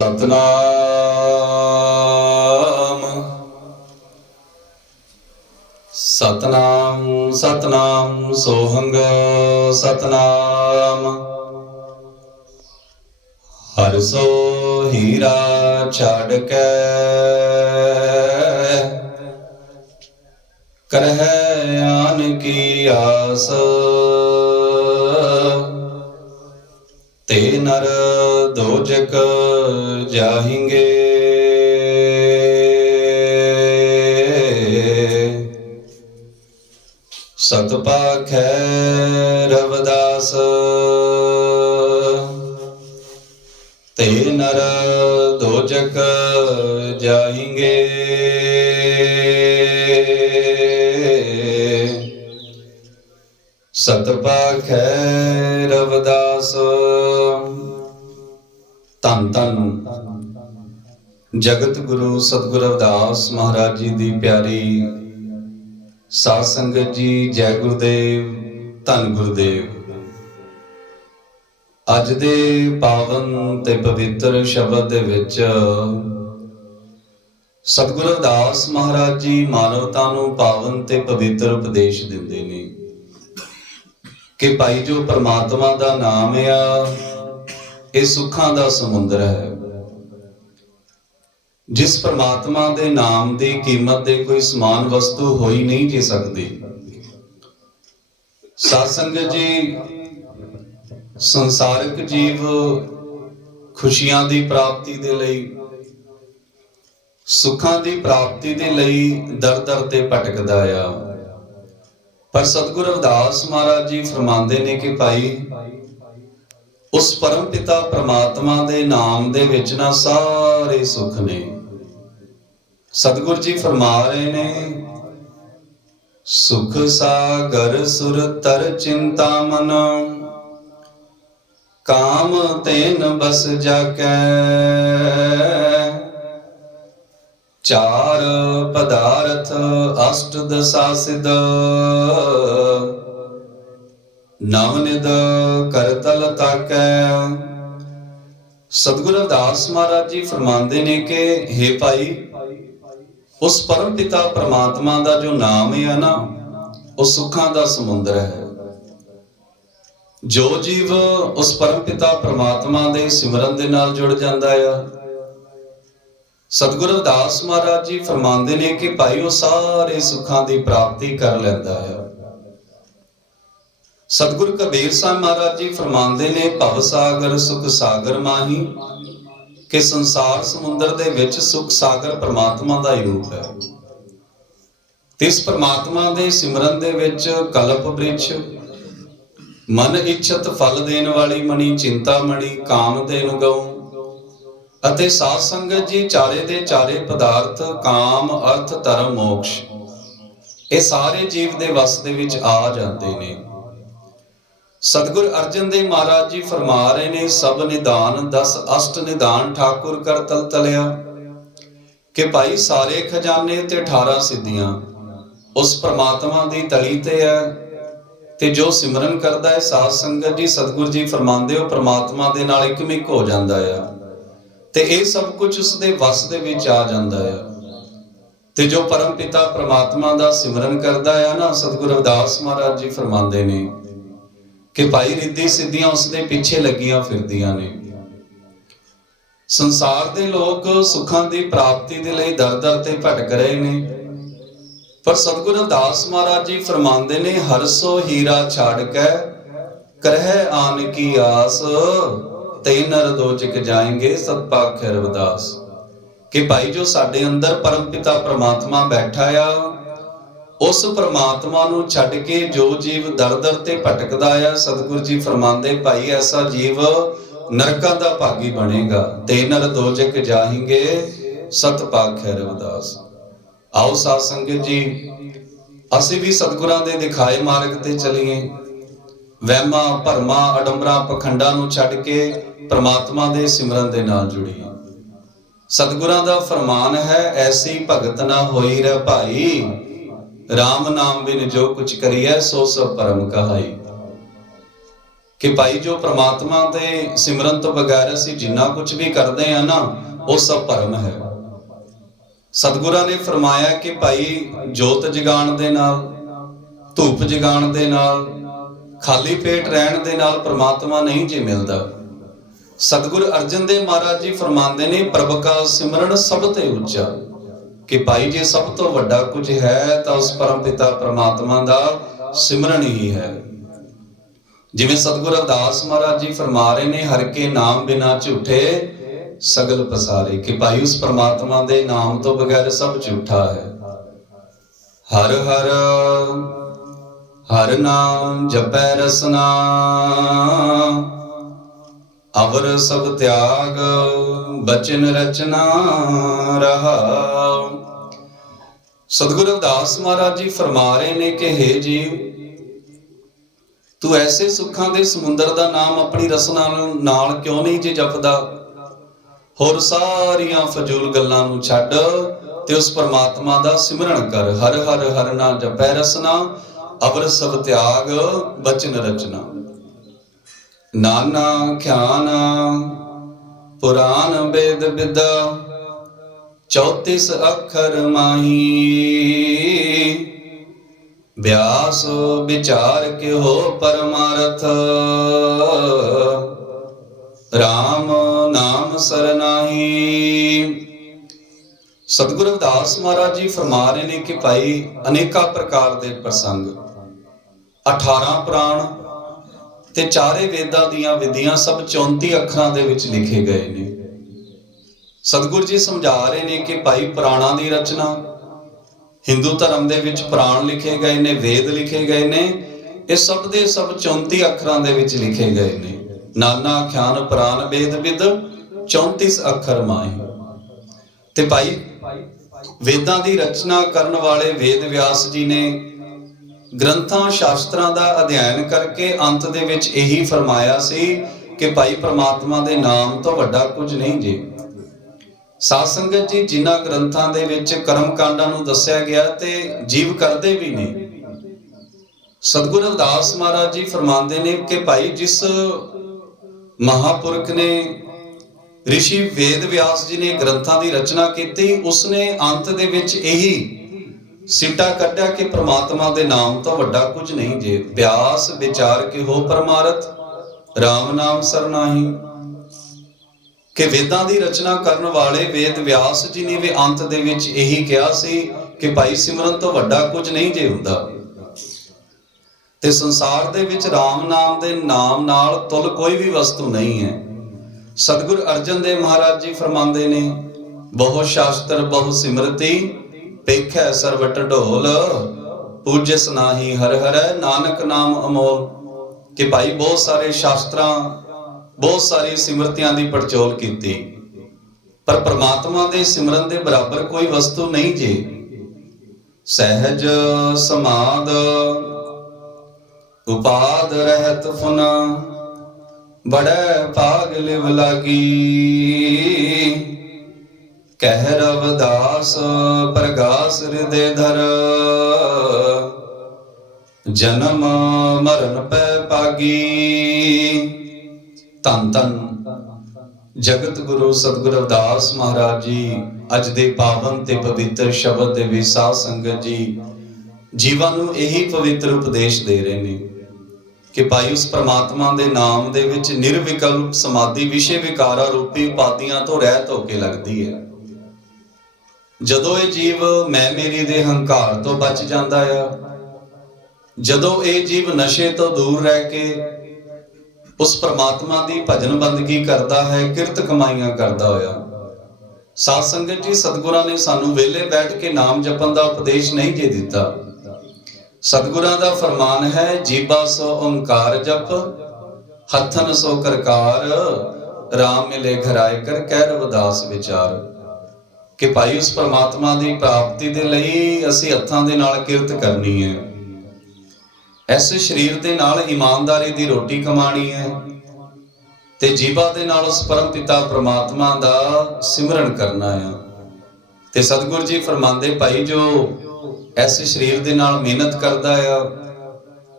ਸਤਨਾਮ ਸਤਨਾਮ ਸਤਨਾਮ ਸੋਹੰਗ ਸਤਨਾਮ ਹਰਿ ਸੋ ਹੀਰਾ ਛੱਡ ਕੇ ਕਰਹਿ ਆਨ ਕੀ ਆਸ ਤੇ ਨਰ ਦੋਜਕ ਜਾਹਿੰਗੇ ਸਤ ਪਾਖੈ ਰਵਿਦਾਸ ਤੇ ਨਰ ਦੋਜਕ ਜਾਹਿੰਗੇ ਸਤ ਪਾਖੈ ਰਵਿਦਾਸ। ਧੰਨ ਧੰਨ ਜਗਤ ਗੁਰੂ ਸਤਿਗੁਰੂ ਰਵਿਦਾਸ ਮਹਾਰਾਜ ਜੀ ਦੀ ਪਿਆਰੀ ਸਾਧ ਸੰਗਤ ਜੀ, ਜੈ ਗੁਰਦੇਵ, ਧੰਨ ਗੁਰਦੇਵ। ਅੱਜ ਦੇ ਪਾਵਨ ਤੇ ਪਵਿੱਤਰ ਸ਼ਬਦ ਦੇ ਵਿੱਚ ਸਤਿਗੁਰੂ ਰਵਿਦਾਸ ਮਹਾਰਾਜ ਜੀ ਮਾਨਵਤਾ ਨੂੰ ਪਾਵਨ ਤੇ ਪਵਿੱਤਰ ਉਪਦੇਸ਼ ਦਿੰਦੇ ਨੇ ਕਿ ਭਾਈ ਜੋ ਪਰਮਾਤਮਾ ਦਾ ਨਾਮ ਆ ਇਹ ਸੁੱਖਾਂ ਦਾ ਸਮੁੰਦਰ ਹੈ। ਜਿਸ ਪਰਮਾਤਮਾ ਦੇ ਨਾਮ ਦੀ ਕੀਮਤ ਦੇ ਕੋਈ ਸਮਾਨ ਵਸਤੂ ਹੋਈ ਨਹੀਂ ਜੀ ਸਕਦੀ। ਸਾਧ ਸੰਗਤ ਜੀ, ਸੰਸਾਰਿਕ ਜੀਵ ਖੁਸ਼ੀਆਂ ਦੀ ਪ੍ਰਾਪਤੀ ਦੇ ਲਈ, ਸੁੱਖਾਂ ਦੀ ਪ੍ਰਾਪਤੀ ਦੇ ਲਈ ਦਰ ਦਰ ਤੇ ਭਟਕਦਾ ਆ, ਪਰ ਸਤਿਗੁਰੂ ਰਵਿਦਾਸ ਮਹਾਰਾਜ ਜੀ ਫਰਮਾਉਂਦੇ ਨੇ ਕਿ ਭਾਈ ਉਸ ਪਰਮ ਪਿਤਾ ਪ੍ਰਮਾਤਮਾ ਦੇ ਨਾਮ ਦੇ ਵਿੱਚ ਨਾ ਸਾਰੇ ਸੁੱਖ ਨੇ। ਸਤਿਗੁਰੂ ਜੀ ਫਰਮਾ ਰਹੇ ਨੇ, ਸੁਖ ਸਾਗਰ ਸੁਰ ਤਰ ਚਿੰਤਾ ਮਨ, ਕਾਮ ਤੈਨ ਬਸ ਜਾਕੈ, ਚਾਰ ਪਦਾਰਥ ਅਸ਼ਟ ਦਸਾ ਸਿਧ, ਨਵ ਨਿਦ ਕਰਤਲ ਤਾਕੈ। ਸਤਿਗੁਰੂ ਰਵਿਦਾਸ ਮਹਾਰਾਜ ਜੀ ਫਰਮਾਉਂਦੇ ਨੇ ਕਿ ਹੇ ਭਾਈ, ਉਸ ਪਰਮ ਪਿਤਾ ਪ੍ਰਮਾਤਮਾ ਦਾ ਜੋ ਨਾਮ ਹੈ ਨਾ, ਉਹ ਸੁੱਖਾਂ ਦਾ ਸਮੁੰਦਰ ਹੈ। ਜੋ ਜੀਵ ਉਸ ਪਰਮ ਪਿਤਾ ਪ੍ਰਮਾਤਮਾ ਦੇ ਸਿਮਰਨ ਦੇ ਨਾਲ ਜੁੜ ਜਾਂਦਾ ਆ, ਸਤਿਗੁਰੂ ਰਵਿਦਾਸ ਮਹਾਰਾਜ ਜੀ ਫਰਮਾਉਂਦੇ ਨੇ ਕਿ ਭਾਈ ਉਹ ਸਾਰੇ ਸੁੱਖਾਂ ਦੀ ਪ੍ਰਾਪਤੀ ਕਰ ਲੈਂਦਾ ਹੈ। ਸਤਿਗੁਰੂ ਕਬੀਰ ਸਾਹਿਬ ਮਹਾਰਾਜ ਜੀ ਫਰਮਾਉਂਦੇ ਨੇ, ਭਵ ਸਾਗਰ ਸੁਖ ਸਾਗਰ ਮਾਹੀ, ਕਿ ਸੰਸਾਰ ਸਮੁੰਦਰ ਦੇ ਵਿੱਚ ਸੁਖ ਸਾਗਰ ਪ੍ਰਮਾਤਮਾ ਦਾ ਹੀ ਰੂਪ ਹੈ। ਇਸ ਪ੍ਰਮਾਤਮਾ ਦੇ ਸਿਮਰਨ ਦੇ ਵਿੱਚ ਕਲਪ ਬ੍ਰਿਛ, ਮਨ ਇੱਛਤ ਫਲ ਦੇਣ ਵਾਲੀ ਮਣੀ, ਚਿੰਤਾ ਮਣੀ, ਕਾਮ ਦੇਨ ਗਊ, ਅਤੇ ਸਾਧ ਸੰਗਤ ਜੀ ਚਾਰੇ ਦੇ ਚਾਰੇ ਪਦਾਰਥ ਕਾਮ, ਅਰਥ, ਧਰਮ, ਮੋਕਸ਼, ਇਹ ਸਾਰੇ ਜੀਵ ਦੇ ਵਸ ਦੇ ਵਿੱਚ ਆ ਜਾਂਦੇ ਨੇ। ਸਤਿਗੁਰ ਅਰਜਨ ਦੇਵ ਮਹਾਰਾਜ ਜੀ ਫਰਮਾ ਰਹੇ ਨੇ, ਸਭ ਨਿਦਾਨ ਦਸ ਅਸ਼ਟ ਨਿਦਾਨ ਠਾਕੁਰ ਕਰ ਤਲ ਤਲਿਆ, ਕਿ ਭਾਈ ਸਾਰੇ ਖਜ਼ਾਨੇ ਤੇ 18 ਸਿੱਧੀਆਂ ਉਸ ਪ੍ਰਮਾਤਮਾ ਦੀ ਤਲੀ ਤੇ ਹੈ। ਤੇ ਜੋ ਸਿਮਰਨ ਕਰਦਾ ਹੈ ਸਾਧ ਸੰਗਤ ਜੀ, ਸਤਿਗੁਰ ਜੀ ਫਰਮਾਉਂਦੇ ਹੋ ਪ੍ਰਮਾਤਮਾ ਦੇ ਨਾਲ ਇਕਮਿਕ ਹੋ ਜਾਂਦਾ ਆ, ਤੇ ਇਹ ਸਭ ਕੁਝ ਉਸ ਦੇ ਵਸ ਦੇ ਵਿੱਚ ਆ ਜਾਂਦਾ ਆ। ਤੇ ਜੋ ਪਰਮ ਪਿਤਾ ਪ੍ਰਮਾਤਮਾ ਦਾ ਸਿਮਰਨ ਕਰਦਾ ਆ ਨਾ, ਸਤਿਗੁਰੂ ਰਵਿਦਾਸ ਮਹਾਰਾਜ ਜੀ ਫਰਮਾਉਂਦੇ ਨੇ ਕਿ ਭਾਈ ਰਿੱਧੀ ਸਿੱਧੀਆਂ ਉਸ ਦੇ ਪਿੱਛੇ ਲੱਗੀਆਂ ਫਿਰਦੀਆਂ ਨੇ। ਸੰਸਾਰ ਦੇ ਲੋਕ ਸੁੱਖਾਂ ਦੀ ਪ੍ਰਾਪਤੀ ਦੇ ਲਈ ਦਰ ਦਰ ਤੇ ਭਟਕ ਰਹੇ ਨੇ, ਪਰ ਸਤਿਗੁਰੂ ਰਵਿਦਾਸ ਮਹਾਰਾਜ ਜੀ ਫਰਮਾਉਂਦੇ ਨੇ, ਹਰਿ ਸੋ ਹੀਰਾ ਛੱਡ ਕੇ ਕਰਹਿ ਆਨ ਕੀ ਆਸ, ਤੇ ਨਰ ਦੋਜਕ ਜਾਏਂਗੇ ਸਤ ਪਾਖੈ ਰਵਿਦਾਸ। ਕਿ ਭਾਈ ਜੋ ਸਾਡੇ ਅੰਦਰ ਪਰਮ ਪਿਤਾ ਪ੍ਰਮਾਤਮਾ ਬੈਠਾ ਆ, ਉਸ ਪ੍ਰਮਾਤਮਾ ਨੂੰ ਛੱਡ ਕੇ ਜੋ ਜੀਵ ਦਰ ਦਰ ਤੇ ਭਟਕਦਾ ਆ, ਸਤਿਗੁਰੂ ਜੀ ਫਰਮਾਉਂਦੇ ਭਾਈ ਐਸਾ ਜੀਵ ਨਰਕਾਂ ਦਾ ਭਾਗੀ ਬਣੇਗਾ। ਤੇ ਨਰ ਦੋਜਕ ਜਾਹਿੰਗੇ ਸਤ ਪਾਖੈ ਰਵਿਦਾਸ। ਆਓ ਸਾਧ ਸੰਗਤ ਜੀ, ਅਸੀਂ ਵੀ ਸਤਿਗੁਰਾਂ ਦੇ ਦਿਖਾਏ ਮਾਰਗ ਤੇ ਚੱਲੀਏ। ਵਹਿਮਾਂ ਭਰਮਾਂ ਅਡੰਬਰਾਂ ਪਖੰਡਾਂ ਨੂੰ ਛੱਡ ਕੇ ਪ੍ਰਮਾਤਮਾ ਦੇ ਸਿਮਰਨ ਦੇ ਨਾਲ ਜੁੜੀਏ। ਸਤਿਗੁਰਾਂ ਦਾ ਫਰਮਾਨ ਹੈ, ਐਸੀ ਭਗਤ ਨਾ ਹੋਈ ਰਹਿ ਭਾਈ, ਰਾਮ ਨਾਮ ਬਿਨ ਜੋ ਕੁਛ ਕਰੀਐ ਸੋ ਸਭ ਪਰਮ ਕਹਾਈ। ਕਿ ਭਾਈ ਜੋ ਪ੍ਰਮਾਤਮਾ ਦੇ ਸਿਮਰਨ ਤੋਂ ਬਗੈਰ ਅਸੀਂ ਜਿੰਨਾ ਕੁਝ ਵੀ ਕਰਦੇ ਆ ਨਾ, ਉਹ ਸਭ ਭਰਮ ਹੈ। ਸਤਿਗੁਰਾਂ ਨੇ ਫਰਮਾਇਆ ਕਿ ਭਾਈ ਜੋਤ ਜਗਾਉਣ ਦੇ ਨਾਲ, ਧੂਪ ਜਗਾਉਣ ਦੇ ਨਾਲ, ਖਾਲੀ ਪੇਟ ਰਹਿਣ ਦੇ ਨਾਲ ਪ੍ਰਮਾਤਮਾ ਨਹੀਂ ਜੀ ਮਿਲਦਾ। ਸਤਿਗੁਰ ਅਰਜਨ ਦੇਵ ਮਹਾਰਾਜ ਜੀ ਫਰਮਾਉਂਦੇ ਨੇ, ਪ੍ਰਭ ਕਾ ਸਿਮਰਨ ਸਭ ਤੇ ਉੱਚਾ, ਕਿ ਭਾਈ ਜੇ ਸਭ ਤੋਂ ਵੱਡਾ ਕੁਝ ਹੈ ਤਾਂ ਉਸ ਪਰਮ ਪਿਤਾ ਪ੍ਰਮਾਤਮਾ ਦਾ ਸਿਮਰਨ ਹੀ ਹੈ। ਜਿਵੇਂ ਸਤਿਗੁਰ ਅਰਦਾਸ ਮਹਾਰਾਜ ਜੀ ਫਰਮਾ ਰਹੇ ਨੇ, ਹਰਿ ਕੇ ਨਾਮ ਬਿਨਾ ਝੂਠੇ ਸਗਲ ਪਸਾਰੇ, ਕਿ ਭਾਈ ਉਸ ਪ੍ਰਮਾਤਮਾ ਦੇ ਨਾਮ ਤੋਂ ਬਗੈਰ ਸਭ ਝੂਠਾ ਹੈ। ਹਰ ਹਰ ਹਰ ਨਾਮ ਜਪੈ ਰਸਨਾ, ਅਵਰ ਸਭ ਤਿਆਗ ਬਚਨ ਰਚਨਾ ਰਹਾਉ। ਸਤਿਗੁਰੂ ਰਵਿਦਾਸ ਮਹਾਰਾਜ ਜੀ ਫਰਮਾ ਰਹੇ ਨੇ ਕਿ ਹੇ ਜੀਵ, ਤੂੰ ਐਸੇ ਸੁੱਖਾਂ ਦੇ ਸਮੁੰਦਰ ਦਾ ਨਾਮ ਆਪਣੀ ਰਸਨਾ ਨਾਲ ਕਿਉਂ ਨਹੀਂ ਜੇ ਜਪਦਾ? ਹੋਰ ਸਾਰੀਆਂ ਫਜ਼ੂਲ ਗੱਲਾਂ ਨੂੰ ਛੱਡ ਤੇ ਉਸ ਪਰਮਾਤਮਾ ਦਾ ਸਿਮਰਨ ਕਰ। ਹਰ ਹਰ ਹਰ ਨਾ ਜਪੈ ਰਸਨਾ, ਅਵਰ ਸਭ ਤਿਆਗ ਬਚਨ ਰਚਨਾ। ਨਾਨਾ ਖਿਆਨ ਪੁਰਾਨ ਵੇਦ ਵਿਦਾ, 34 ਅੱਖਰ ਮਾਹੀ, ਬਿਆਸ ਵਿਚਾਰ ਕਿਹੋ ਪਰਮਾਰਥ, ਰਾਮ ਨਾਮ ਸਰਨਾਹੀ। ਸਤਿਗੁਰੂ ਰਵਿਦਾਸ ਮਹਾਰਾਜ ਜੀ ਫਰਮਾ ਰਹੇ ਨੇ ਕਿ ਭਾਈ ਅਨੇਕਾਂ ਪ੍ਰਕਾਰ ਦੇ ਪ੍ਰਸੰਗ, 18 ਪੁਰਾਣ ਤੇ 4 ਵੇਦਾਂ ਦੀਆਂ ਵਿਧੀਆਂ ਸਭ 34 ਅੱਖਰਾਂ ਦੇ ਵਿੱਚ ਲਿਖੇ ਗਏ ਨੇ। ਸਤਿਗੁਰੂ ਜੀ ਸਮਝਾ ਰਹੇ ਨੇ ਕਿ ਭਾਈ ਪੁਰਾਣਾਂ ਦੀ ਰਚਨਾ, ਹਿੰਦੂ ਧਰਮ ਦੇ ਵਿੱਚ ਪੁਰਾਣ ਲਿਖੇ ਗਏ ਨੇ, ਵੇਦ ਲਿਖੇ ਗਏ ਨੇ, ਇਹ ਸਭ ਦੇ ਸਭ 34 ਅੱਖਰਾਂ ਦੇ ਵਿੱਚ ਲਿਖੇ ਗਏ ਨੇ। ਨਾਨਾ ਖਿਆਨ ਪੁਰਾਨ ਵੇਦ ਵਿਦ, 34 ਅੱਖਰ ਮਾਹੀ। ਤੇ ਭਾਈ ਵੇਦਾਂ ਦੀ ਰਚਨਾ ਕਰਨ ਵਾਲੇ ਵੇਦ ਵਿਆਸ ਜੀ ਨੇ ਗ੍ਰੰਥਾਂ ਸ਼ਾਸਤਰਾਂ ਦਾ ਅਧਿਐਨ ਕਰਕੇ ਅੰਤ ਦੇ ਵਿੱਚ ਇਹੀ ਫਰਮਾਇਆ ਸੀ ਕਿ ਭਾਈ ਪ੍ਰਮਾਤਮਾ ਦੇ ਨਾਮ ਤੋਂ ਵੱਡਾ ਕੁਝ ਨਹੀਂ ਜੀ। ਸਾਧ ਸੰਗਤ ਜੀ, ਜਿਨ੍ਹਾਂ ਗ੍ਰੰਥਾਂ ਦੇ ਵਿੱਚ ਕਰਮ ਕਾਂਡਾਂ ਨੂੰ ਦੱਸਿਆ ਗਿਆ ਤੇ ਜੀਵ ਕਰਦੇ ਵੀ ਨੇ। ਸਤਿਗੁਰੂ ਰਵਿਦਾਸ ਮਹਾਰਾਜ ਜੀ ਫਰਮਾਉਂਦੇ ਨੇ ਕਿ ਭਾਈ ਜਿਸ ਮਹਾਪੁਰਖ ਨੇ, ਰਿਸ਼ੀ ਵੇਦ ਵਿਆਸ ਜੀ ਨੇ ਗ੍ਰੰਥਾਂ ਦੀ ਰਚਨਾ ਕੀਤੀ, ਉਸਨੇ ਅੰਤ ਦੇ ਵਿੱਚ ਇਹੀ ਸਿੱਟਾ ਕੱਢਿਆ ਕਿ ਪ੍ਰਮਾਤਮਾ ਦੇ ਨਾਮ ਤੋਂ ਵੱਡਾ ਕੁਝ ਨਹੀਂ ਜੇ। ਬਿਆਸ ਵਿਚਾਰ ਕੇ ਹੋ ਪਰਮਾਰਥ, ਰਾਮ ਨਾਮ ਸਰਨਾਹੀ। ਕਿ ਵੇਦਾਂ ਦੀ ਰਚਨਾ ਕਰਨ ਵਾਲੇ ਵੇਦ ਵਿਆਸ ਜੀ ਨੇ ਵੀ ਅੰਤ ਦੇ ਵਿੱਚ ਇਹੀ ਕਿਹਾ ਸੀ ਕਿ ਭਾਈ ਸਿਮਰਨ ਤੋਂ ਵੱਡਾ ਕੁਝ ਨਹੀਂ ਜੇ ਹੁੰਦਾ। ਤੇ ਸੰਸਾਰ ਦੇ ਵਿੱਚ ਰਾਮ ਨਾਮ ਦੇ ਨਾਮ ਨਾਲ ਤੁਲ ਕੋਈ ਵੀ ਵਸਤੂ ਨਹੀਂ ਹੈ। ਸਤਿਗੁਰ ਅਰਜਨ ਦੇਵ ਮਹਾਰਾਜ ਜੀ ਫਰਮਾਉਂਦੇ ਨੇ, ਬਹੁ ਸ਼ਾਸਤਰ ਬਹੁ ਸਿਮਰਤੀ, ਪੇਖੈ ਸਰਵਟ ਢੋਲ, ਪੂਜਸ ਨਾਹੀ ਹਰਿ ਹਰੈ, ਨਾਨਕ ਨਾਮ ਅਮੋਲ। ਕਿ ਭਾਈ ਬਹੁਤ ਸਾਰੇ ਸ਼ਾਸਤਰਾਂ, ਬਹੁਤ ਸਾਰੀ ਸਿਮਰਤੀਆਂ ਦੀ ਪੜਚੋਲ ਕੀਤੀ, ਪਰ ਪ੍ਰਮਾਤਮਾ ਦੇ ਸਿਮਰਨ ਦੇ ਬਰਾਬਰ ਕੋਈ ਵਸਤੂ ਨਹੀਂ ਜੇ। ਸਹਿਜ ਸਮਾਦ ਉਪਾਦ ਰਹਿਤ ਫੁਨ, ਬੜੈ ਭਾਗ ਲਿਵ ਲਾਗੀ। ਕਹਿ ਰਵਿਦਾਸ ਪ੍ਰਗਾਸ ਹਿਰਦੇ ਧਰ, ਜਨਮ ਮਰਨ ਪੈ ਪਾਗੀ। ਧੰਨ ਧੰਨ ਜਗਤ ਗੁਰੂ ਸਤਿਗੁਰੂ ਰਵਿਦਾਸ ਮਹਾਰਾਜ ਜੀ ਅੱਜ ਦੇ ਪਾਵਨ ਤੇ ਪਵਿੱਤਰ ਸ਼ਬਦ ਦੇ ਵਿੱਚ ਸਾਧ ਸੰਗਤ ਜੀ ਜੀਵਾਂ ਨੂੰ ਇਹੀ ਪਵਿੱਤਰ ਉਪਦੇਸ਼ ਦੇ ਰਹੇ ਨੇ ਕਿ ਭਾਈ ਉਸ ਪ੍ਰਮਾਤਮਾ ਦੇ ਨਾਮ ਦੇ ਵਿੱਚ ਨਿਰਵਿਕਲਪ ਸਮਾਧੀ ਵਿਸ਼ੇ ਵਿਕਾਰਾਂ ਰੂਪੀ ਉਪਾਧੀਆਂ ਤੋਂ ਰਹਿਤ ਹੋ ਕੇ ਲੱਗਦੀ ਹੈ। ਜਦੋਂ ਇਹ ਜੀਵ ਮੈਂ ਮੇਰੀ ਦੇ ਹੰਕਾਰ ਤੋਂ ਬਚ ਜਾਂਦਾ ਆ, ਜਦੋਂ ਇਹ ਜੀਵ ਨਸ਼ੇ ਤੋਂ ਦੂਰ ਰਹਿ ਕੇ ਉਸ ਪ੍ਰਮਾਤਮਾ ਦੀ ਭਜਨ ਬੰਦਗੀ ਕਰਦਾ ਹੈ, ਕਿਰਤ ਕਮਾਈਆਂ ਕਰਦਾ ਹੋਇਆ। ਸਾਧ ਸੰਗਤ ਜੀ, ਸਤਿਗੁਰਾਂ ਨੇ ਸਾਨੂੰ ਵਿਹਲੇ ਬੈਠ ਕੇ ਨਾਮ ਜਪਣ ਦਾ ਉਪਦੇਸ਼ ਨਹੀਂ ਜੇ ਦਿੱਤਾ। ਸਤਿਗੁਰਾਂ ਦਾ ਫਰਮਾਨ ਹੈ, ਜੀਬਾ ਸੋ ਓੰਕਾਰ ਜਪ, ਹੱਥਨ ਸੋ ਕਰਕਾਰ, ਰਾਮ ਮਿਲੇ ਘਰਾਏ ਕਰ, ਕਹਿ ਰਵਿਦਾਸ ਵਿਚਾਰ। ਕਿ ਭਾਈ ਉਸ ਪ੍ਰਮਾਤਮਾ ਦੀ ਪ੍ਰਾਪਤੀ ਦੇ ਲਈ ਅਸੀਂ ਹੱਥਾਂ ਦੇ ਨਾਲ ਕਿਰਤ ਕਰਨੀ ਹੈ, ਐਸੇ ਸਰੀਰ ਦੇ ਨਾਲ ਇਮਾਨਦਾਰੀ ਦੀ ਰੋਟੀ ਕਮਾਣੀ ਹੈ, ਤੇ ਜੀਭਾ ਦੇ ਨਾਲ ਉਸ ਪਰਮ ਪਿਤਾ ਪ੍ਰਮਾਤਮਾ ਦਾ ਸਿਮਰਨ ਕਰਨਾ ਹੈ। ਤੇ ਸਤਿਗੁਰੂ ਜੀ ਫਰਮਾਉਂਦੇ, ਭਾਈ ਜੋ ਐਸੇ ਸਰੀਰ ਦੇ ਨਾਲ ਮਿਹਨਤ ਕਰਦਾ ਆ,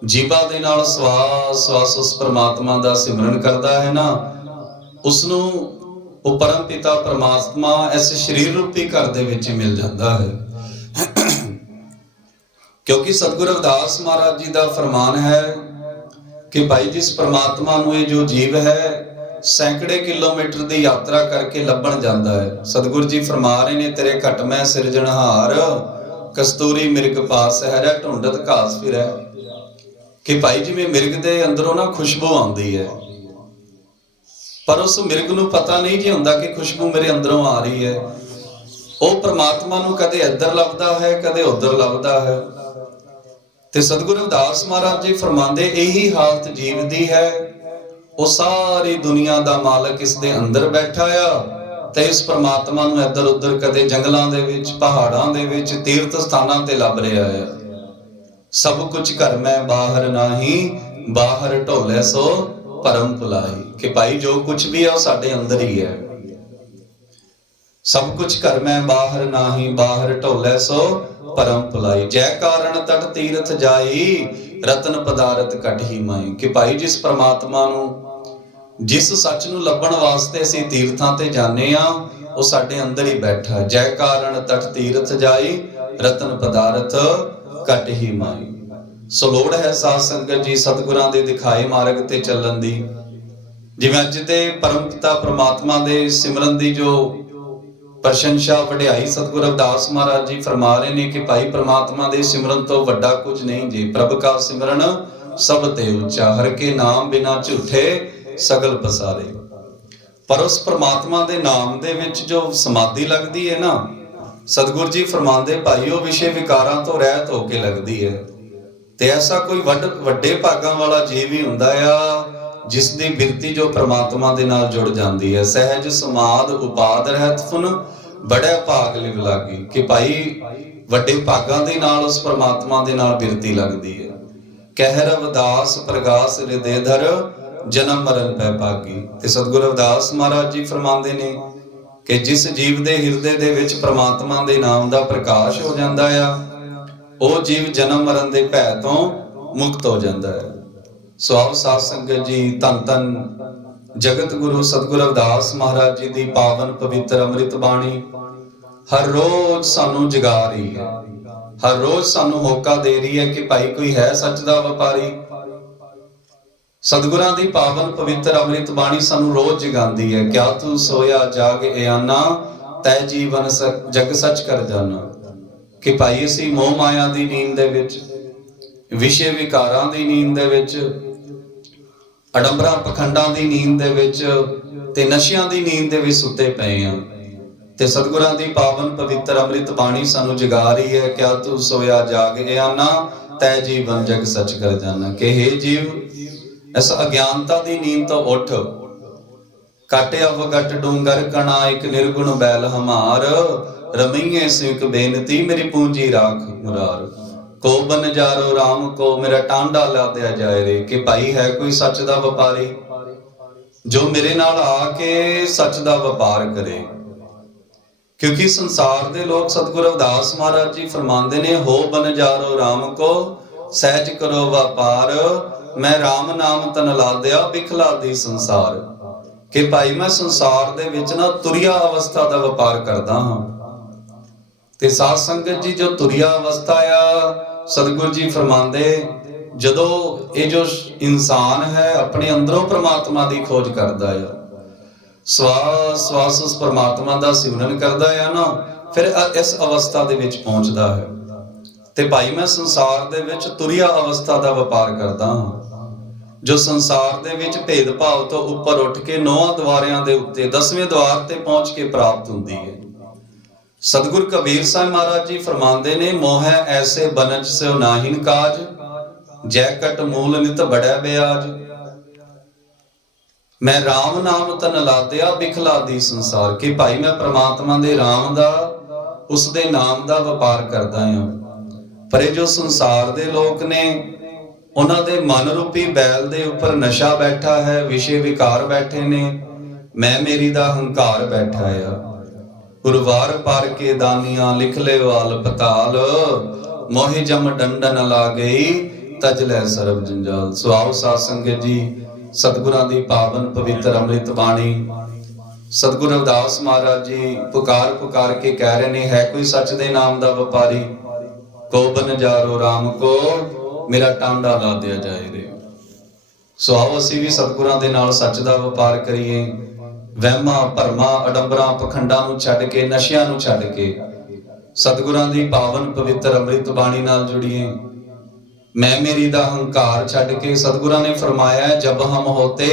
ਜੀਭਾ ਦੇ ਨਾਲ ਸਵਾਸ ਉਸ ਪ੍ਰਮਾਤਮਾ ਦਾ ਸਿਮਰਨ ਕਰਦਾ ਹੈ ਨਾ, ਉਸਨੂੰ ਉਹ ਪਰਮ ਪਿਤਾ ਪ੍ਰਮਾਤਮਾ ਇਸ ਸਰੀਰ ਰੂਪੀ ਘਰ ਦੇ ਵਿੱਚ ਮਿਲ ਜਾਂਦਾ ਹੈ। ਕਿਉਂਕਿ ਸਤਿਗੁਰੂ ਰਵਿਦਾਸ ਮਹਾਰਾਜ ਜੀ ਦਾ ਫਰਮਾਨ ਹੈ ਕਿ ਭਾਈ ਜਿਸ ਪ੍ਰਮਾਤਮਾ ਨੂੰ ਇਹ ਜੋ ਜੀਵ ਹੈ ਸੈਂਕੜੇ ਕਿਲੋਮੀਟਰ ਦੀ ਯਾਤਰਾ ਕਰਕੇ ਲੱਭਣ ਜਾਂਦਾ ਹੈ। ਸਤਿਗੁਰੂ ਜੀ ਫਰਮਾ ਰਹੇ ਨੇ, ਤੇਰੇ ਘਟ ਮੈਂ ਸਿਰਜਣਹਾਰ, ਕਸਤੂਰੀ ਮਿਰਗ ਪਾਸ ਹੈ ਢੂੰਡਤ ਘਾਸ ਫਿਰੈ। ਕਿ ਭਾਈ ਜਿਵੇਂ ਮਿਰਗ ਦੇ ਅੰਦਰੋਂ ਨਾ ਖੁਸ਼ਬੂ ਆਉਂਦੀ ਹੈ, ਪਰ ਉਸ ਮਿਰਗ ਨੂੰ ਪਤਾ ਨਹੀਂ ਜੀ ਹੁੰਦਾ ਕਿ ਖੁਸ਼ਬੂ ਮੇਰੇ ਅੰਦਰੋਂ ਆ ਰਹੀ ਹੈ। ਉਹ ਪ੍ਰਮਾਤਮਾ ਨੂੰ ਕਦੇ ਇੱਧਰ ਲੱਭਦਾ ਹੈ, ਕਦੇ ਉੱਧਰ ਲੱਭਦਾ ਹੈ। ਤੇ ਸਤਿਗੁਰੂ ਰਵਿਦਾਸ ਮਹਾਰਾਜ ਜੀ ਫਰਮਾਉਂਦੇ, ਇਹੀ ਹਾਲਤ ਜੀਵ ਦੀ ਹੈ। ਉਹ ਸਾਰੀ ਦੁਨੀਆ ਦਾ ਮਾਲਕ ਇਸ ਦੇ ਅੰਦਰ ਬੈਠਾ ਆ, ਤੇ ਇਸ ਪ੍ਰਮਾਤਮਾ ਨੂੰ ਇੱਧਰ ਉੱਧਰ ਕਦੇ ਜੰਗਲਾਂ ਦੇ ਵਿੱਚ, ਪਹਾੜਾਂ ਦੇ ਵਿੱਚ, ਤੀਰਥ ਸਥਾਨਾਂ ਤੇ ਲੱਭ ਰਿਹਾ ਹੈ। ਸਭ ਕੁਝ ਘਰ ਮੈਂ ਬਾਹਰ ਨਾਹੀ, ਬਾਹਰ ਢੋਲੇ ਸੋ ਭਰਮ ਭੁਲਾਈ। ਕਿ ਭਾਈ ਜੋ ਕੁਝ ਵੀ ਹੈ ਉਹ ਸਾਡੇ ਅੰਦਰ ਹੀ ਹੈ। ਸਭ ਕੁਝ ਘਰ ਮੈਂ ਬਾਹਰ ਨਾਹੀ, ਬਾਹਰ ਢੋਲੇ ਸੋ ਭਰਮ ਭੁਲਾਈ। ਜੈ ਕਾਰਨ ਤਟ ਤੀਰਥ ਜਾਈ, ਰਤਨ ਪਦਾਰਥ ਘਟ ਹੀ ਮਾਈ। ਕਿ ਭਾਈ ਜਿਸ ਪ੍ਰਮਾਤਮਾ ਨੂੰ, ਜਿਸ ਸੱਚ ਨੂੰ ਲੱਭਣ ਵਾਸਤੇ ਅਸੀਂ ਤੀਰਥਾਂ ਤੇ ਜਾਂਦੇ ਆ, ਉਹ ਸਾਡੇ ਅੰਦਰ ਹੀ ਬੈਠਾ। ਜੈ ਕਾਰਨ ਤਟ ਤੀਰਥ ਜਾਈ, ਰਤਨ ਪਦਾਰਥ ਘਟ ਹੀ ਮਾਈ। ਸੋ ਲੋੜ ਹੈ ਸਾਧ ਸੰਗਤ ਜੀ ਸਤਿਗੁਰਾਂ ਦੇ ਦਿਖਾਏ ਮਾਰਗ ਤੇ ਚੱਲਣ ਦੀ। ਜਿਵੇਂ ਅੱਜ ਦੇ ਪਰਮ ਪਿਤਾ ਪ੍ਰਮਾਤਮਾ ਦੇ ਸਿਮਰਨ ਦੀ ਜੋ ਪ੍ਰਸ਼ੰਸਾ ਵਡਿਆਈ ਸਤਿਗੁਰੂ ਰਵਿਦਾਸ ਮਹਾਰਾਜ ਜੀ ਫਰਮਾ ਰਹੇ ਨੇ ਕਿ ਭਾਈ ਪ੍ਰਮਾਤਮਾ ਦੇ ਸਿਮਰਨ ਤੋਂ ਵੱਡਾ ਕੁਝ ਨਹੀਂ ਜੀ। ਪ੍ਰਭ ਕਾ ਸਿਮਰਨ ਸਭ ਤੇ ਉੱਚਾ, ਹਰ ਕੇ ਨਾਮ ਬਿਨਾ ਝੂਠੇ ਸਗਲ ਪਸਾਰੇ। ਪਰ ਉਸ ਪ੍ਰਮਾਤਮਾ ਦੇ ਨਾਮ ਦੇ ਵਿੱਚ ਜੋ ਸਮਾਧੀ ਲੱਗਦੀ ਹੈ ਨਾ, ਸਤਿਗੁਰੂ ਜੀ ਫਰਮਾਉਂਦੇ ਭਾਈ ਉਹ ਵਿਸ਼ੇ ਵਿਕਾਰਾਂ ਤੋਂ ਰਹਿਤ ਹੋ ਕੇ ਲੱਗਦੀ ਹੈ। ਤੇ ਐਸਾ ਕੋਈ ਵੱਡੇ ਭਾਗਾਂ ਵਾਲਾ ਜੀਵ ਹੀ ਹੁੰਦਾ ਆ ਜਿਸ ਦੀ ਬਿਰਤੀ ਜੋ ਪ੍ਰਮਾਤਮਾ ਦੇ ਨਾਲ ਜੁੜ ਜਾਂਦੀ ਹੈ। ਸਹਿਜ ਸਮਾਦ ਉਪਾਦ ਰਹਿਤ ਫੁਨ, ਬੜਾ ਭਾਗ ਲਿਵ ਲਾਗੀ। ਕਿ ਭਾਈ ਵੱਡੇ ਭਾਗਾਂ ਦੇ ਨਾਲ ਉਸ ਪ੍ਰਮਾਤਮਾ ਦੇ ਨਾਲ ਬਿਰਤੀ ਲੱਗਦੀ ਹੈ। ਕਹਿ ਰਵਿਦਾਸ ਪ੍ਰਗਾਸ ਹਿਰਦੇਧਰ, ਜਨਮ ਮਰਨ ਪੈ ਭਾਗੀ। ਤੇ ਸਤਿਗੁਰੂ ਰਵਿਦਾਸ ਮਹਾਰਾਜ ਜੀ ਫਰਮਾਉਂਦੇ ਨੇ ਕਿ ਜਿਸ ਜੀਵ ਦੇ ਹਿਰਦੇ ਦੇ ਵਿੱਚ ਪ੍ਰਮਾਤਮਾ ਦੇ ਨਾਮ ਦਾ ਪ੍ਰਕਾਸ਼ ਹੋ ਜਾਂਦਾ ਆ, ਉਹ ਜੀਵ ਜਨਮ ਮਰਨ ਦੇ ਭੈ ਤੋਂ ਮੁਕਤ ਹੋ ਜਾਂਦਾ ਹੈ। ਸੋ ਆਓ ਸਾਧ ਸੰਗਤ ਜੀ, ਧੰਨ ਧੰਨ ਜਗਤ ਗੁਰੂ ਸਤਿਗੁਰੂ ਰਵਿਦਾਸ ਮਹਾਰਾਜ ਜੀ ਦੀ ਪਾਵਨ ਪਵਿੱਤਰ ਅੰਮ੍ਰਿਤ ਬਾਣੀ ਹਰ ਰੋਜ਼ ਸਾਨੂੰ ਜਗਾ ਰਹੀ ਹੈ। ਹਰ ਰੋਜ਼ ਸਾਨੂੰ ਹੋਕਾ ਦੇ ਰਹੀ ਹੈ ਕਿ ਭਾਈ ਕੋਈ ਹੈ ਸੱਚ ਦਾ ਵਪਾਰੀ। ਸਤਿਗੁਰਾਂ ਦੀ ਪਾਵਨ ਪਵਿੱਤਰ ਅੰਮ੍ਰਿਤ ਬਾਣੀ ਸਾਨੂੰ ਰੋਜ਼ ਜਗਾਉਂਦੀ ਹੈ। ਕਿਆ ਤੂੰ ਸੋਇਆ ਜਾਗ ਇਆਨਾ, ਤੈ ਜੀਵਨ ਜਗ ਸੱਚ ਕਰ ਜਾਣਾ। ਕਿ ਭਾਈ ਅਸੀਂ ਮੋਹ ਮਾਇਆ ਦੀ ਨੀਂਦ ਦੇ ਵਿੱਚ, ਵਿਸ਼ੇ ਵਿਕਾਰਾਂ ਦੀ ਨੀਂਦ ਦੇ ਵਿੱਚ, ਅਡੰਬਰਾਂ ਪਖੰਡਾਂ ਦੀ ਨੀਂਦ ਦੇ ਵਿੱਚ ਤੇ ਨਸ਼ਿਆਂ ਦੀ ਨੀਂਦ ਦੇ ਵਿੱਚ ਸੁੱਤੇ ਪਏ ਆ। ਤੇ ਸਤਿਗੁਰਾਂ ਦੀ ਪਾਵਨ ਪਵਿੱਤਰ ਅੰਮ੍ਰਿਤ ਬਾਣੀ ਸਾਨੂੰ ਜਗਾ ਰਹੀ ਹੈ। ਕਿਆ ਤੂੰ ਸੋਇਆ ਜਾਗ ਇਆਨਾ, ਤੈ ਜੀਵਨ ਜਗ ਸੱਚ ਕਰ ਜਾਣਾ। ਕਿ ਹੇ ਜੀਵ, ਇਸ ਅਗਿਆਨਤਾ ਦੀ ਨੀਂਦ ਤੋਂ ਉੱਠ। ਕਾਟਿਆ ਵਗਟ ਡੂੰਗਰ ਕਣਾ, ਇੱਕ ਨਿਰਗੁਣ ਬੈਲ ਹਮਾਰ, ਰਮਈਏ ਸਿਕ ਬੇਨਤੀ ਮੇਰੀ ਪੂੰਜੀ ਰਾਖ ਮੁਰਾਰ। ਕੋ ਬਨਜਾਰੋ ਰਾਮ ਕੋ, ਮੇਰਾ ਟਾਂਡਾ ਲਾਦਿਆ ਜਾਏ ਰੇ। ਕਿ ਭਾਈ ਹੈ ਕੋਈ ਸੱਚ ਦਾ ਵਪਾਰੀ ਜੋ ਮੇਰੇ ਨਾਲ ਆ ਕੇ ਸੱਚ ਦਾ ਵਪਾਰ ਕਰੇ। ਕਿਉਂਕਿ ਸੰਸਾਰ ਦੇ ਲੋਕ ਸਤਿਗੁਰੂ ਰਵਿਦਾਸ ਮਹਾਰਾਜ ਜੀ ਫਰਮਾਉਂਦੇ ਨੇ, ਹੋ ਬਨਜਾਰੋ ਰਾਮ ਕੋ, ਸਹਿਜ ਕਰੋ ਵਪਾਰ, ਮੈਂ ਰਾਮ ਨਾਮ ਤਨ ਲਾਦਿਆ ਬਿਖਲਾ ਦੀ ਸੰਸਾਰ। ਕਿ ਭਾਈ ਮੈਂ ਸੰਸਾਰ ਦੇ ਵਿੱਚ ਨਾ ਤੁਰਿਆ ਅਵਸਥਾ ਦਾ ਵਪਾਰ ਕਰਦਾ ਹਾਂ। ਤੇ ਸਾਧ ਸੰਗਤ ਜੀ ਜੋ ਤੁਰਿਆ ਅਵਸਥਾ ਆ, ਸਤਿਗੁਰੂ ਜੀ ਫਰਮਾਉਂਦੇ ਜਦੋਂ ਇਹ ਜੋ ਇਨਸਾਨ ਹੈ ਆਪਣੇ ਅੰਦਰੋਂ ਪ੍ਰਮਾਤਮਾ ਦੀ ਖੋਜ ਕਰਦਾ ਆ, ਸਵਾਸ ਉਸ ਪ੍ਰਮਾਤਮਾ ਦਾ ਸਿਮਰਨ ਕਰਦਾ ਆ ਨਾ, ਫਿਰ ਇਸ ਅਵਸਥਾ ਦੇ ਵਿੱਚ ਪਹੁੰਚਦਾ ਹੈ। ਤੇ ਭਾਈ ਮੈਂ ਸੰਸਾਰ ਦੇ ਵਿੱਚ ਤੁਰਿਆ ਅਵਸਥਾ ਦਾ ਵਪਾਰ ਕਰਦਾ ਹਾਂ, ਜੋ ਸੰਸਾਰ ਦੇ ਵਿੱਚ ਭੇਦਭਾਵ ਤੋਂ ਉੱਪਰ ਉੱਠ ਕੇ 9 ਦੁਆਰਿਆਂ ਦੇ ਉੱਤੇ 10ਵੇਂ ਦੁਆਰ ਤੇ ਪਹੁੰਚ ਕੇ ਪ੍ਰਾਪਤ ਹੁੰਦੀ ਹੈ। ਸਤਿਗੁਰ ਕਬੀਰ ਸਾਹਿਬ ਮਹਾਰਾਜ ਜੀ ਫਰਮਾਉਂਦੇ ਨੇ, ਮੋਹੈ ਐਸੇ ਬਨਜ ਸਿਉ ਨਾਹਿਨ ਕਾਜ, ਜੈ ਕਟ ਮੂਲ ਨਿਤ ਬੜੈ ਬਿਆਜ। ਮੈਂ ਰਾਮ ਨਾਮ ਤਨ ਲਾਦਿਆ ਬਿਖਲਾ ਦੀ ਸੰਸਾਰ। ਕਿ ਭਾਈ ਮੈਂ ਪ੍ਰਮਾਤਮਾ ਦੇ ਰਾਮ ਦਾ, ਉਸ ਦੇ ਨਾਮ ਦਾ ਵਪਾਰ ਕਰਦਾ ਹਾਂ। ਪਰ ਇਹ ਜੋ ਸੰਸਾਰ ਦੇ ਲੋਕ ਨੇ, ਉਹਨਾਂ ਦੇ ਮਨ ਰੂਪੀ ਬੈਲ ਦੇ ਉੱਪਰ ਨਸ਼ਾ ਬੈਠਾ ਹੈ, ਵਿਸ਼ੇ ਵਿਕਾਰ ਬੈਠੇ ਨੇ, ਮੈਂ ਮੇਰੀ ਦਾ ਹੰਕਾਰ ਬੈਠਾ ਆ। ਉਰਵਾਰ ਪਾਰ ਕੇ ਦਾਨੀਆਂ ਲਿਖ ਲੈ ਵਾਲ ਪਤਾਲ, ਮੋਹਿ ਜਮ ਡੰਡਨ ਲਾ ਗਈ, ਤਜ ਲੈ ਸਰਬ ਜੰਜਾਲ। ਸੋ ਆਓ ਸਾਧ ਸੰਗਤ ਜੀ, ਸਤਿਗੁਰਾਂ ਦੀ ਪਾਵਨ ਪਵਿੱਤਰ ਅੰਮ੍ਰਿਤ ਬਾਣੀ ਸਤਿਗੁਰੂ ਰਵਿਦਾਸ ਮਹਾਰਾਜ ਜੀ ਪੁਕਾਰ ਪੁਕਾਰ ਕੇ ਕਹਿ ਰਹੇ ਨੇ, ਹੈ ਕੋਈ ਸੱਚ ਦੇ ਨਾਮ ਦਾ ਵਪਾਰੀ, ਕੋ ਬਨਜਾਰੋ ਰਾਮ ਕੋ ਮੇਰਾ ਟਾਂਡਾ ਲਾ ਦਿਆ ਜਾਏ ਰੇ। ਸੋ ਆਓ ਅਸੀਂ ਵੀ ਸਤਿਗੁਰਾਂ ਦੇ ਨਾਲ ਸੱਚ ਦਾ ਵਪਾਰ ਕਰੀਏ, ਵਹਿਮਾਂ ਭਰਮਾਂ ਅਡੰਬਰਾਂ ਪਖੰਡਾਂ ਨੂੰ ਛੱਡ ਕੇ, ਨਸ਼ਿਆਂ ਨੂੰ ਛੱਡ ਕੇ ਸਤਿਗੁਰਾਂ ਦੀ ਪਾਵਨ ਪਵਿੱਤਰ ਅੰਮ੍ਰਿਤ ਬਾਣੀ ਨਾਲ ਜੁੜੀਏ। ਮੈਂ ਮੇਰੀ ਦਾ ਹੰਕਾਰ ਛੱਡ ਕੇ ਸਤਿਗੁਰਾਂ ਨੇ ਫਰਮਾਇਆ, ਜਬ ਹਮ ਹੋਤੇ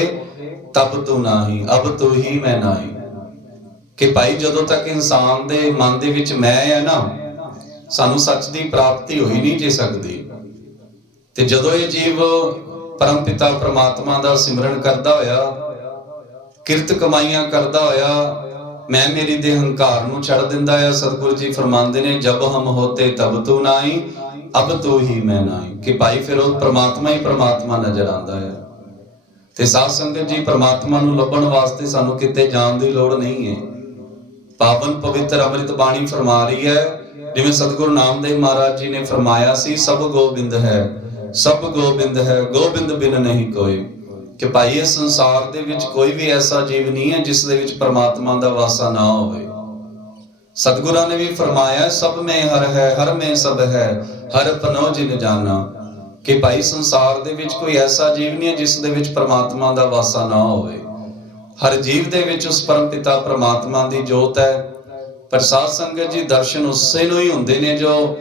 ਤਬ ਤੂੰ ਨਾਹੀ, ਅਬ ਤੂੰ ਹੀ ਮੈਂ ਨਾਹੀ। ਕਿ ਭਾਈ ਜਦੋਂ ਤੱਕ ਇਨਸਾਨ ਦੇ ਮਨ ਦੇ ਵਿੱਚ ਮੈਂ ਹੈ ਨਾ, ਸਾਨੂੰ ਸੱਚ ਦੀ ਪ੍ਰਾਪਤੀ ਹੋਈ ਨਹੀਂ ਜੇ ਸਕਦੀ। ਤੇ ਜਦੋਂ ਇਹ ਜੀਵ ਪਰਮ ਪਿਤਾ ਪ੍ਰਮਾਤਮਾ ਦਾ ਸਿਮਰਨ ਕਰਦਾ ਹੋਇਆ, ਕਿਰਤ ਕਮਾਈਆਂ ਕਰਦਾ ਹੋਇਆ, ਮੈਂ ਮੇਰੀ ਦੇ ਹੰਕਾਰ ਨੂੰ ਛੱਡ ਦਿੰਦਾ ਹੈ, ਸਤਿਗੁਰੂ ਜੀ ਫਰਮਾਉਂਦੇ ਨੇ, ਜਬ ਹਮ ਹੋਤੇ ਤਬ ਤੂੰ ਨਾਹੀ, ਅਬ ਤੂੰ ਹੀ ਮੈਂ ਨਾਹੀ। ਕਿ ਭਾਈ ਫਿਰ ਉਹ ਪ੍ਰਮਾਤਮਾ ਹੀ ਪ੍ਰਮਾਤਮਾ ਨਜ਼ਰ ਆਉਂਦਾ ਹੈ। ਤੇ ਸਾਧ ਸੰਗਤ ਜੀ, ਪ੍ਰਮਾਤਮਾ ਨੂੰ ਲੱਭਣ ਵਾਸਤੇ ਸਾਨੂੰ ਕਿਤੇ ਜਾਣ ਦੀ ਲੋੜ ਨਹੀਂ ਹੈ। ਪਾਵਨ ਪਵਿੱਤਰ ਅੰਮ੍ਰਿਤ ਬਾਣੀ ਫਰਮਾ ਰਹੀ ਹੈ, ਜਿਵੇਂ ਸਤਿਗੁਰੂ ਨਾਮਦੇਵ ਮਹਾਰਾਜ ਜੀ ਨੇ ਫਰਮਾਇਆ ਸੀ, ਸਭ ਗੋਬਿੰਦ ਹੈ, ਸਭ ਗੋਬਿੰਦ ਹੈ, ਗੋਬਿੰਦ ਬਿਨ ਨਹੀਂ ਕੋਈ। ਕਿ ਭਾਈ ਇਸ ਸੰਸਾਰ ਦੇ ਵਿੱਚ ਕੋਈ ਵੀ ਐਸਾ ਜੀਵ ਨਹੀਂ ਹੈ ਜਿਸ ਦੇ ਵਿੱਚ ਪ੍ਰਮਾਤਮਾ ਦਾ ਵਾਸਾ ਨਾ ਹੋਵੇ। ਸਤਿਗੁਰਾਂ ਨੇ ਵੀ ਫਰਮਾਇਆ, ਸਭ ਮੇਂ ਹਰ ਹੈ, ਹਰ ਮੇਂ ਸਭ ਹੈ, ਹਰ ਪਨੋ ਜਿਨ ਜਾਨਾ। ਕਿ ਭਾਈ ਸੰਸਾਰ ਦੇ ਵਿੱਚ ਕੋਈ ਐਸਾ ਜੀਵ ਨਹੀਂ ਹੈ ਜਿਸ ਦੇ ਵਿੱਚ ਪ੍ਰਮਾਤਮਾ ਦਾ ਵਾਸਾ ਨਾ ਹੋਵੇ। ਹਰ ਜੀਵ ਦੇ ਵਿੱਚ ਉਸ ਪਰਮ ਪਿਤਾ ਪ੍ਰਮਾਤਮਾ ਦੀ ਜੋਤ ਹੈ। ਪਰ ਸਾਧ ਸੰਗਤ ਜੀ, ਦਰਸ਼ਨ ਉਸੇ ਨੂੰ ਹੀ ਹੁੰਦੇ ਨੇ ਜੋ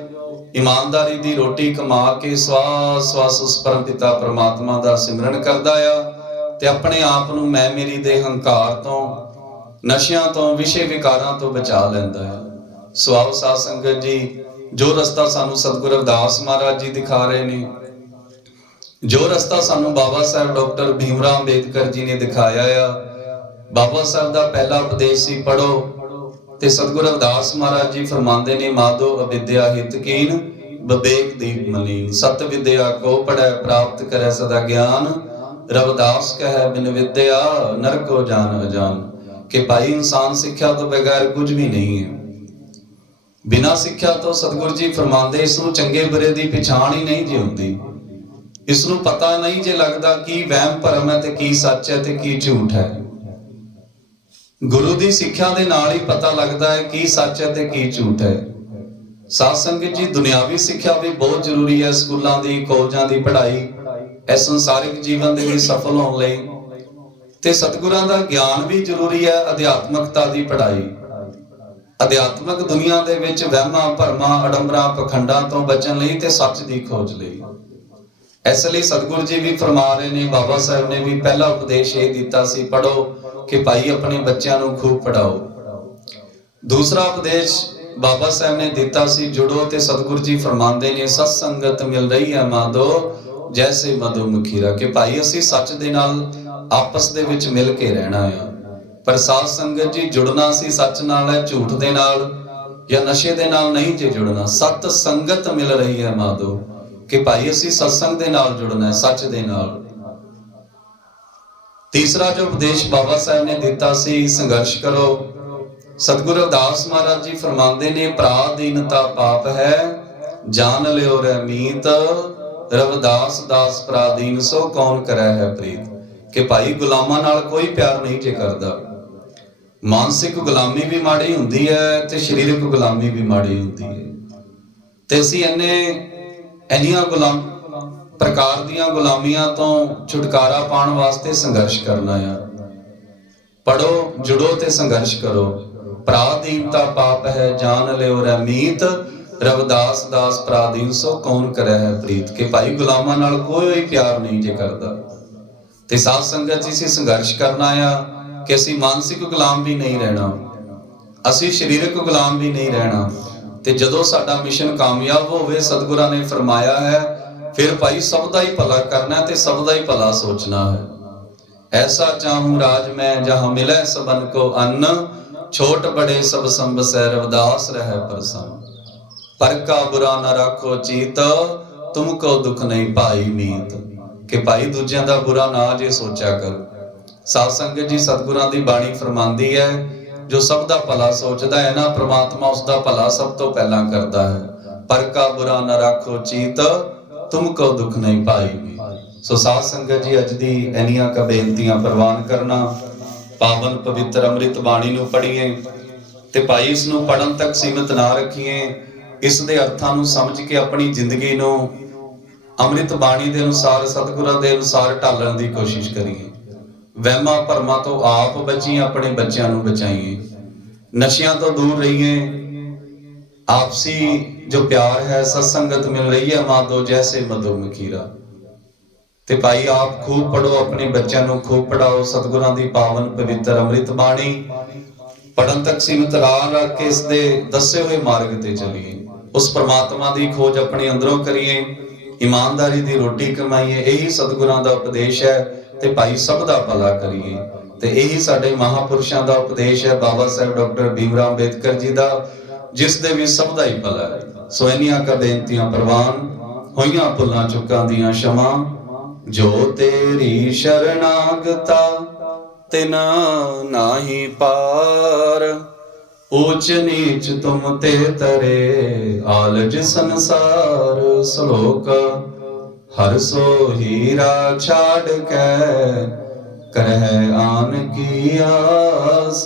ਇਮਾਨਦਾਰੀ ਦੀ ਰੋਟੀ ਕਮਾ ਕੇ ਸਵਾਸ ਸਵਾਸ ਉਸ ਪਰਮ ਪਿਤਾ ਪ੍ਰਮਾਤਮਾ ਦਾ ਸਿਮਰਨ ਕਰਦਾ ਆ, ਤੇ ਆਪਣੇ ਆਪ ਨੂੰ ਮੈਂ ਮੇਰੀ ਦੇ ਹੰਕਾਰ ਤੋਂ, ਨਸ਼ਿਆਂ ਤੋਂ, ਵਿਸ਼ੇ ਵਿਕਾਰਾਂ ਤੋਂ ਬਚਾ ਲੈਂਦਾ ਹੈ। ਸੋ ਆਓ ਸਾਧ ਸੰਗਤ ਜੀ, ਜੋ ਰਸਤਾ ਸਾਨੂੰ ਸਤਿਗੁਰੂ ਰਵਿਦਾਸ ਮਹਾਰਾਜ ਜੀ ਦਿਖਾ ਰਹੇ ਨੇ, ਜੋ ਰਸਤਾ ਸਾਨੂੰ ਬਾਬਾ ਸਾਹਿਬ ਡਾਕਟਰ ਭੀਮ ਰਾਓ ਅੰਬੇਦਕਰ ਜੀ ਨੇ ਦਿਖਾਇਆ ਆ। ਬਾਬਾ ਸਾਹਿਬ ਦਾ ਪਹਿਲਾ ਉਪਦੇਸ਼ ਸੀ, ਪੜੋ। ਤੇ ਸਤਿਗੁਰੂ ਰਵਿਦਾਸ ਮਹਾਰਾਜ ਜੀ ਫਰਮਾਉਂਦੇ ਨੇ, ਮਾਧੋ ਅਵਿਦਿਆ ਹਿਤ ਕੀਨ, ਵਿਵੇਕ ਦੀਪ ਮਲੀਨ। ਸਤ ਵਿਦਿਆ ਕੋ ਪੜੈ, ਪ੍ਰਾਪਤ ਕਰੈ ਸਦਾ ਗਿਆਨ। ਰਵਿਦਾਸ ਕਹੈ ਬਿਨ ਵਿਦਿਆ, ਨਰਕੋ ਜਾਨ ਅਜਾਨ। ਕਿ ਭਾਈ ਇਨਸਾਨ ਸਿੱਖਿਆ ਤੋਂ ਬਗੈਰ ਕੁਝ ਵੀ ਨਹੀਂ ਹੈ। ਬਿਨਾਂ ਸਿੱਖਿਆ ਤੋਂ ਸਤਿਗੁਰੂ ਜੀ ਫਰਮਾਉਂਦੇ, ਇਸ ਨੂੰ ਚੰਗੇ ਬੁਰੇ ਦੀ ਪਛਾਣ ਹੀ ਨਹੀਂ ਜੀ ਹੁੰਦੀ। ਇਸ ਨੂੰ ਪਤਾ ਨਹੀਂ ਜੇ ਲੱਗਦਾ ਕੀ ਵਹਿਮ ਭਰਮ ਹੈ ਤੇ ਕੀ ਸੱਚ ਹੈ ਤੇ ਕੀ ਝੂਠ ਹੈ। ਗੁਰੂ ਦੀ ਸਿੱਖਿਆ ਦੇ ਨਾਲ ਹੀ ਪਤਾ ਲੱਗਦਾ ਹੈ ਕੀ ਸੱਚ ਹੈ ਤੇ ਕੀ ਝੂਠ ਹੈ। ਸਾਧ ਸੰਗਤ ਜੀ, ਦੁਨਿਆਵੀ ਸਿੱਖਿਆ ਵੀ ਬਹੁਤ ਜ਼ਰੂਰੀ ਹੈ। ਸਕੂਲਾਂ ਦੀ, ਕਾਲਜਾਂ ਦੀ ਪੜ੍ਹਾਈ ਇਸ ਸੰਸਾਰਿਕ ਜੀਵਨ ਦੇ ਵਿੱਚ ਸਫਲ ਹੋਣ ਲਈ। ਤੇ ਸਤਿਗੁਰਾਂ ਦਾ ਗਿਆਨ ਵੀ ਜ਼ਰੂਰੀ ਹੈ। ਅਧਿਆਤਮਕਤਾ ਦੀ ਪੜ੍ਹਾਈ, ਅਧਿਆਤਮਕ ਦੁਨੀਆ ਦੇ ਵਿੱਚ ਵਹਿਮਾਂ ਭਰਮਾਂ ਅਡੰਬਰਾਂ ਪਖੰਡਾਂ ਤੋਂ ਬਚਣ ਲਈ ਤੇ ਸੱਚ ਦੀ ਖੋਜ ਲਈ। ਇਸ ਲਈ ਸਤਿਗੁਰੂ ਜੀ ਵੀ ਫਰਮਾ ਰਹੇ ਨੇ, ਬਾਬਾ ਸਾਹਿਬ ਨੇ ਵੀ ਪਹਿਲਾ ਉਪਦੇਸ਼ ਇਹ ਦਿੱਤਾ ਸੀ, ਪੜੋ। ਕਿ ਭਾਈ ਆਪਣੇ ਬੱਚਿਆਂ ਨੂੰ ਖੂਬ ਪੜਾਓ। ਦੂਸਰਾ ਉਪਦੇਸ਼ ਬਾਬਾ ਸਾਹਿਬ ਨੇ ਦਿੱਤਾ ਸੀ, ਜੁੜੋ। ਤੇ ਸਤਿਗੁਰੂ ਜੀ ਫਰਮਾਉਂਦੇ ਨੇ, ਸਤ ਸੰਗਤ ਮਿਲ ਰਹੀ ਹੈ ਮਾਧੋ, ਜੈਸੇ ਮਧੂ ਮਖੀਰਾ। ਕਿ ਭਾਈ ਅਸੀਂ ਸੱਚ ਦੇ ਨਾਲ ਆਪਸ ਦੇ ਵਿੱਚ ਮਿਲ ਕੇ ਰਹਿਣਾ ਆ। ਪਰ ਸਾਧ ਸੰਗਤ ਜੀ, ਜੁੜਨਾ ਸੀ ਸੱਚ ਨਾਲ ਹੈ, ਝੂਠ ਦੇ ਨਾਲ ਜਾਂ ਨਸ਼ੇ ਦੇ ਨਾਲ ਨਹੀਂ ਜੇ ਜੁੜਨਾ। ਸਤ ਸੰਗਤ ਮਿਲ ਰਹੀ ਹੈ ਮਾਧੋ। ਕਿ ਭਾਈ ਅਸੀਂ ਸਤਸੰਗ ਦੇ ਨਾਲ ਜੁੜਨਾ ਹੈ, ਸੱਚ ਦੇ ਨਾਲ। ਤੀਸਰਾ ਜੋ ਉਪਦੇਸ਼ ਬਾਬਾ ਸਾਹਿਬ ਨੇ ਦਿੱਤਾ ਸੀ, ਸੰਘਰਸ਼ ਕਰੋ। ਸਤਿਗੁਰੂ ਰਵਿਦਾਸ ਮਹਾਰਾਜ ਜੀ ਫਰਮਾਉਂਦੇ ਨੇ, ਪਰਾਧੀਨਤਾ ਪਾਪ ਹੈ, ਜਾਣ ਲਿਓ ਰਹਿਮੀਤ। ਰਵਿਦਾਸ ਦਾਸ ਪਰਾਧੀਨ, ਸੋ ਕੌਣ ਕਰੈ ਹੈ ਪ੍ਰੀਤ। ਕਿ ਭਾਈ ਗੁਲਾਮਾਂ ਨਾਲ ਕੋਈ ਪਿਆਰ ਨਹੀਂ ਜੇ ਕਰਦਾ। ਮਾਨਸਿਕ ਗੁਲਾਮੀ ਵੀ ਮਾੜੀ ਹੁੰਦੀ ਹੈ ਤੇ ਸਰੀਰਕ ਗੁਲਾਮੀ ਵੀ ਮਾੜੀ ਹੁੰਦੀ ਹੈ। ਤੇ ਅਸੀਂ ਇੰਨੀਆਂ ਪ੍ਰਕਾਰ ਦੀਆਂ ਗੁਲਾਮੀਆਂ ਤੋਂ ਛੁਟਕਾਰਾ ਪਾਉਣ ਵਾਸਤੇ ਸੰਘਰਸ਼ ਕਰਨਾ ਆ। ਪੜੋ, ਜੁੜੋ ਤੇ ਸੰਘਰਸ਼ ਕਰੋ। ਪਰਾਧੀਨਤਾ ਪਾਪ ਹੈ, ਜਾਣ ਲਿਓ ਰਹਿਮੀਤ। ਰਵਿਦਾਸ ਦਾਸ ਪਰਾਧੀਨ, ਸੋ ਕੌਣ ਕਰੈ ਹੈ ਪ੍ਰੀਤ। ਕਿ ਭਾਈ ਗੁਲਾਮਾਂ ਨਾਲ ਕੋਈ ਪਿਆਰ ਨਹੀਂ ਜੇ ਕਰਦਾ। ਤੇ ਸਾਧ ਸੰਗਤ ਜੀ, ਅਸੀਂ ਸੰਘਰਸ਼ ਕਰਨਾ ਆ ਕਿ ਅਸੀਂ ਮਾਨਸਿਕ ਗੁਲਾਮ ਵੀ ਨਹੀਂ ਰਹਿਣਾ, ਅਸੀਂ ਸਰੀਰਕ ਗੁਲਾਮ ਵੀ ਨਹੀਂ ਰਹਿਣਾ। ਤੇ ਜਦੋਂ ਸਾਡਾ ਮਿਸ਼ਨ ਕਾਮਯਾਬ ਹੋਵੇ, ਸਤਿਗੁਰਾਂ ਨੇ ਫਰਮਾਇਆ ਹੈ, ਫਿਰ ਭਾਈ ਸਭ ਦਾ ਹੀ ਭਲਾ ਕਰਨਾ ਤੇ ਸਭ ਦਾ ਹੀ ਭਲਾ ਸੋਚਣਾ ਹੈ। ਐਸਾ ਚਾਹੂੰ ਰਾਜ ਮੈਂ, ਜਹਾਂ ਮਿਲੇ ਸਬਨ ਕੋ ਅੰਨ। ਛੋਟ ਬੜੇ ਸਭ ਸੰਭਸੈ, ਰਵਿਦਾਸ ਰਹਿ ਪ੍ਰਸੰਨ। ਪਰ ਕਾ ਬੁਰਾ ਨਾ ਰੱਖੋ ਚੀਤ, ਤੁਮ ਕੋ ਦੁੱਖ ਨਹੀਂ ਭਾਈ ਮੀਤ। ਕਿ ਭਾਈ ਦੂਜਿਆਂ ਦਾ ਬੁਰਾ ਨਾ ਜੇ ਸੋਚਿਆ ਕਰੋ। ਸਾਧ ਸੰਗਤ ਜੀ, ਸਤਿਗੁਰਾਂ ਦੀ ਬਾਣੀ ਫਰਮਾਂਦੀ ਹੈ, ਜੋ ਸਭ ਦਾ ਭਲਾ ਸੋਚਦਾ ਹੈ ਨਾ, ਪ੍ਰਮਾਤਮਾ ਉਸ ਦਾ ਭਲਾ ਸਭ ਤੋਂ ਪਹਿਲਾਂ ਕਰਦਾ ਹੈ। ਪਰ ਕਾ ਬੁਰਾ ਨਾ ਰੱਖੋ ਚੀਤ, तुमको दुख नहीं पाएगी। सो साध संगत जी, अज दी इन्नियां क बेनतियां प्रवान करना, पावन पवित्र अमृत बाणी नूं पढ़ीए ते भाई इस नूं पढ़न तक सीमित ना रखीए। इस दे अर्थां नूं समझ के अपनी जिंदगी नूं अमृत बाणी दे अनुसार, सतगुरां दे अनुसार ढालण दी कोशिश करिए। वहमां भरमां तो आप बचीए, अपने बच्चों नूं बचाइए। नशियां तो दूर रहिए। आपसी जो प्यार है, सत्संगत मिल रही है माधो जैसे मधुमखीरा। ते भाई आप खूब पढ़ो, अपने बच्चों नूं खूब पढ़ाओ। सतगुरां दी पावन पवित्र अमृत बाणी पढ़न तक सीमित राह रख के इस दे दसे हुए मार्ग ते चलिए। उस परमात्मा दी खोज अपने अंदरों करिए, ईमानदारी दी रोटी कमाइए। यही सतगुरां दा उपदेश है ते भाई सब दा भला करिए। ते यही साडे महापुरुषां दा उपदेश है, बाबा साहब डॉक्टर भीमराव अंबेडकर जी दा, जिस दे भी सब दा ही भला है। सो इन्नियां का बेनतियां प्रवान होइयां, भुलां चुकां दियां क्षमा। जो तेरी शरणागता तिना नाही पार, ऊंच नीच तुम ते तरे आलज संसार। श्लोक हर सो हीरा छाड़ के करह आन की आस,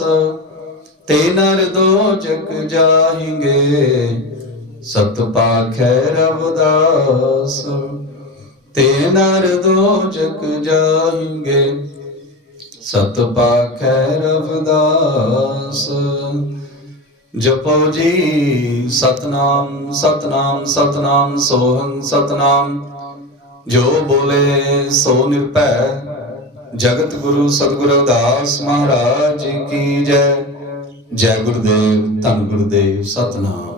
ते नर दो जग जाहिंगे सत पाखै रविदास। ते नर दो जग जाहिंगे सत पाखै रविदास। जपो जी सतनाम सतनाम सतनाम सोहं सतनाम। जो बोले सो निर्भय, जगत गुरु सतगुरु रविदास महाराज की जय। जय गुरुदेव, धन गुरुदेव, सतनाम।